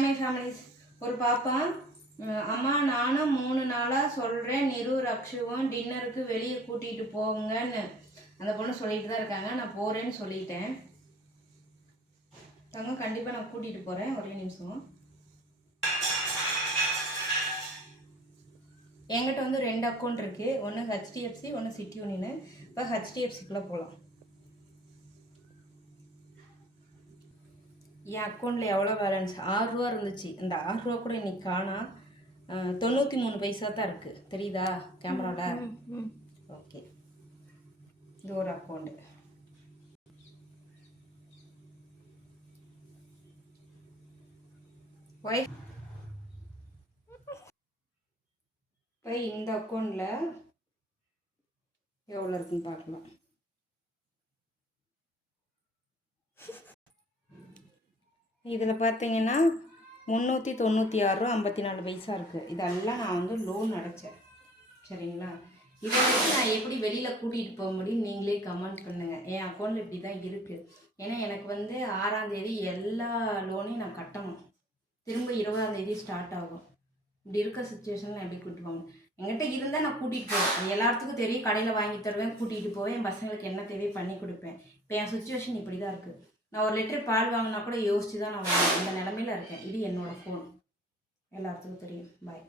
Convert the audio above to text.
Hi my families. ஒரு பாப்பா அம்மா நானும் 3 நாளாக சொல்கிறேன் நிரு ரக்ஷுவும் டின்னருக்கு வெளியே கூட்டிகிட்டு போங்கன்னு அந்த பொண்ணு சொல்லிட்டு தான் இருக்காங்க. நான் போகிறேன்னு சொல்லிட்டேன். தங்க கண்டிப்பாக நான் கூட்டிகிட்டு போகிறேன். ஒரே நிமிஷம். என்கிட்ட வந்து 2 அக்கௌண்ட் இருக்குது. ஒன்று ஹெச்டிஎஃப்சி, ஒன்று சிட்டி யூனியனு. இப்போ ஹெச்டிஎஃப்சிக்குள்ளே போகலாம். என் அக்கௌண்ட்டில் எவ்வளோ பேலன்ஸ்? 6 ரூபா இருந்துச்சு. இந்த 6 ரூபா கூட இன்னைக்கு காணா. 93 பைசா தான் இருக்குது. தெரியுதா கேமராவில்? ஓகே, இது ஒரு அக்கௌண்ட்டு. இப்போ இந்த அக்கௌண்ட்டில் எவ்வளோ இருக்குன்னு பார்க்கலாம். இதில் பார்த்தீங்கன்னா 396 ரூபா 54 பைசா இருக்குது. இதெல்லாம் நான் வந்து லோன் அடைச்சேன். சரிங்களா? இதை வச்சு நான் எப்படி வெளியில் கூட்டிகிட்டு போக முடியும் நீங்களே கமெண்ட் பண்ணுங்கள். என் அக்கௌண்ட்டில் இப்படி தான் இருக்குது. ஏன்னா எனக்கு வந்து 6ஆம் தேதி எல்லா லோனையும் நான் கட்டணும். திரும்ப 20ஆம் தேதி ஸ்டார்ட் ஆகும். இப்படி இருக்க சுச்சுவேஷன் நான் எப்படி கூட்டிட்டு போவேன்? என்கிட்ட இருந்தால் நான் கூட்டிகிட்டு போவேன். எல்லாத்துக்கும் தெரியும், கடையில் வாங்கி தருவேன், கூட்டிகிட்டு போவேன், என் பசங்களுக்கு என்ன தேவையோ பண்ணி கொடுப்பேன். இப்போ என் சுச்சுவேஷன் இப்படி தான் இருக்குது. நான் ஒரு லிட்டர் பால் வாங்கினா கூட யோசிச்சு தான் நான் இந்த நிலமையில இருக்கேன். இது என்னோடய ஃபோன், எல்லாத்துக்கும் தெரியும். பாய்.